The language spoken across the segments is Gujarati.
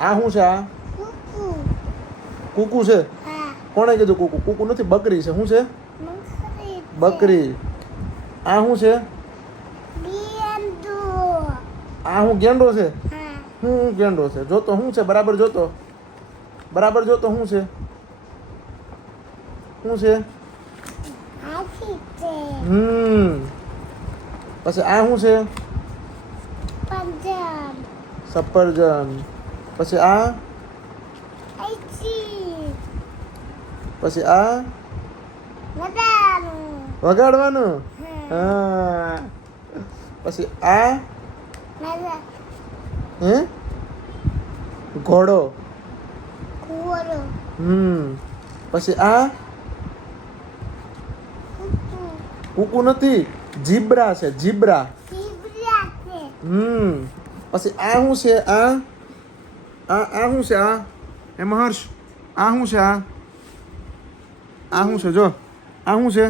આ શું છે? આ કુકુ છે. કોણે કીધું કુકુ? કુકુ નથી, બકરી છે. શું છે? બકરી. આ શું છે? આ શું ગેંડો છે? શું ગેંડો છે? જોતો શું છે? બરાબર જોતો. બરાબર જોતો શું છે? શું છે? પછી આ શું છે? સફરજન. પછી આ? પછી આ? વગાડવાનું. હા. પછી આ? હે? ઘોડો. પછી આ? કુકુ નથી, જીબ્રા છે. જીબ્રા. પછી આ શું છે? આ શું છે? આ એમાં હર્ષ, આ શું છે? આ શું છે? જો આ શું છે?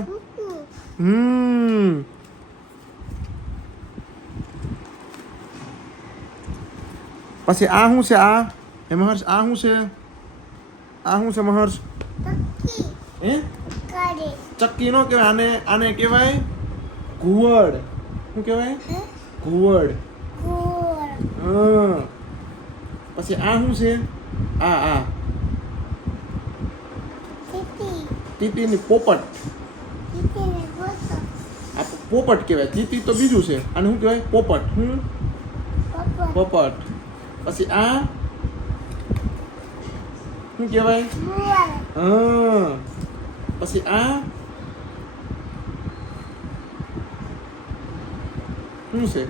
પછી આ શું છે? આ એમાં હર્ષ, આ શું છે? આ શું છે મહર્ષ? હે? ચક્કી નો કહેવાય આને કહેવાય ઘુવડ. શું કહેવાય? ઘુવડ. પછી આ શું છે? આ તીતીની પોપટ. આ પોપટ કહેવાય. તીતી તો બીજું છે. આને શું કહેવાય? પોપટ. પોપટ. પછી આ શું કહેવાય? પછી આ શું છે?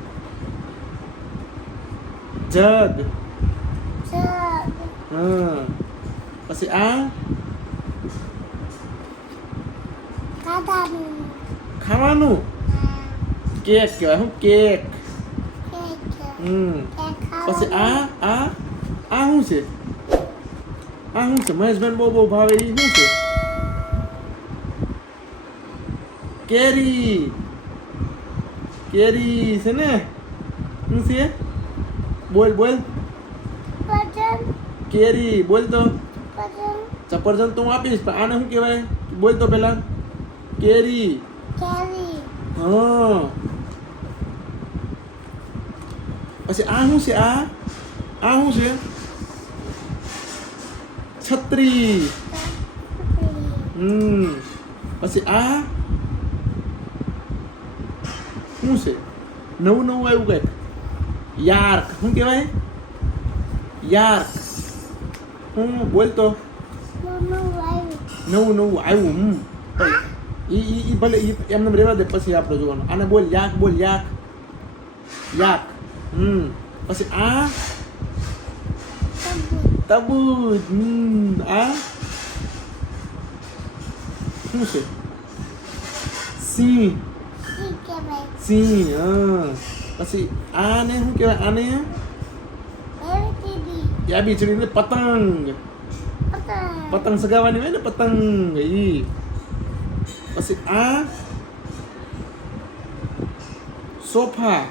જગ. પછી આ ખાવાનું. કેક કહેવાય. શું? કેક. પછી આ શું છે? આ શું છે? મહેશભાઈ બહુ ભાવે એ શું છે? કેરી. કેરી છે ને? શું છે? બોલ. કેરી. બોલ તો. સફરજન તો હું આપીશ, પણ આને શું કહેવાય? બોલ તો પેલા. કેરી. હા. પછી આ શું છે? આ શું છે? છત્રી. પછી આ શું છે? નવું આવ્યું કઈક. યાર્ક. શું કહેવાય? યાર્ક. બોલ તો. નવું આવ્યું. ઈ ભલે એમને રહેવા દે, પછી આપણે જોવાનું. આને બોલ. યાક. બોલ. યાક. પછી આ તબૂચ. આ શું છે? સિંહ. પછી આને શું કહેવાય? આને યા બીચડી. પતંગ સગાવવાની હોય ને, પતંગ. ઈ પછી આ સોફા.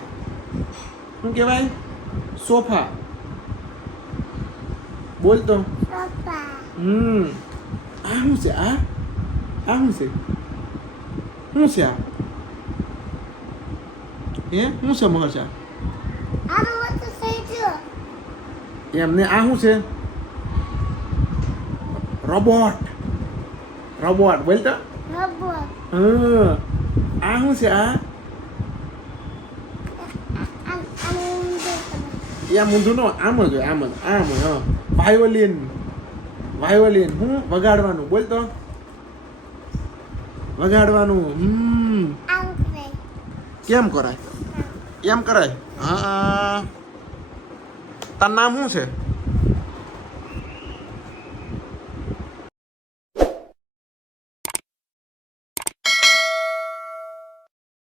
શું કહેવાય? સોફા. બોલ તો. આ શું છે? આ શું છે? શું છે આ? શું છે મહર્ષા? એમને આ શું છે? રોબોટ. બોલ તો. આ શું છે? મૂંધું નો. આમ જ હોય. આમ. વાયોલિન. હું વગાડવાનું. બોલ તો. વગાડવાનું. કેમ કરાય? એમ કરાય. હા. તારું નામ શું છે?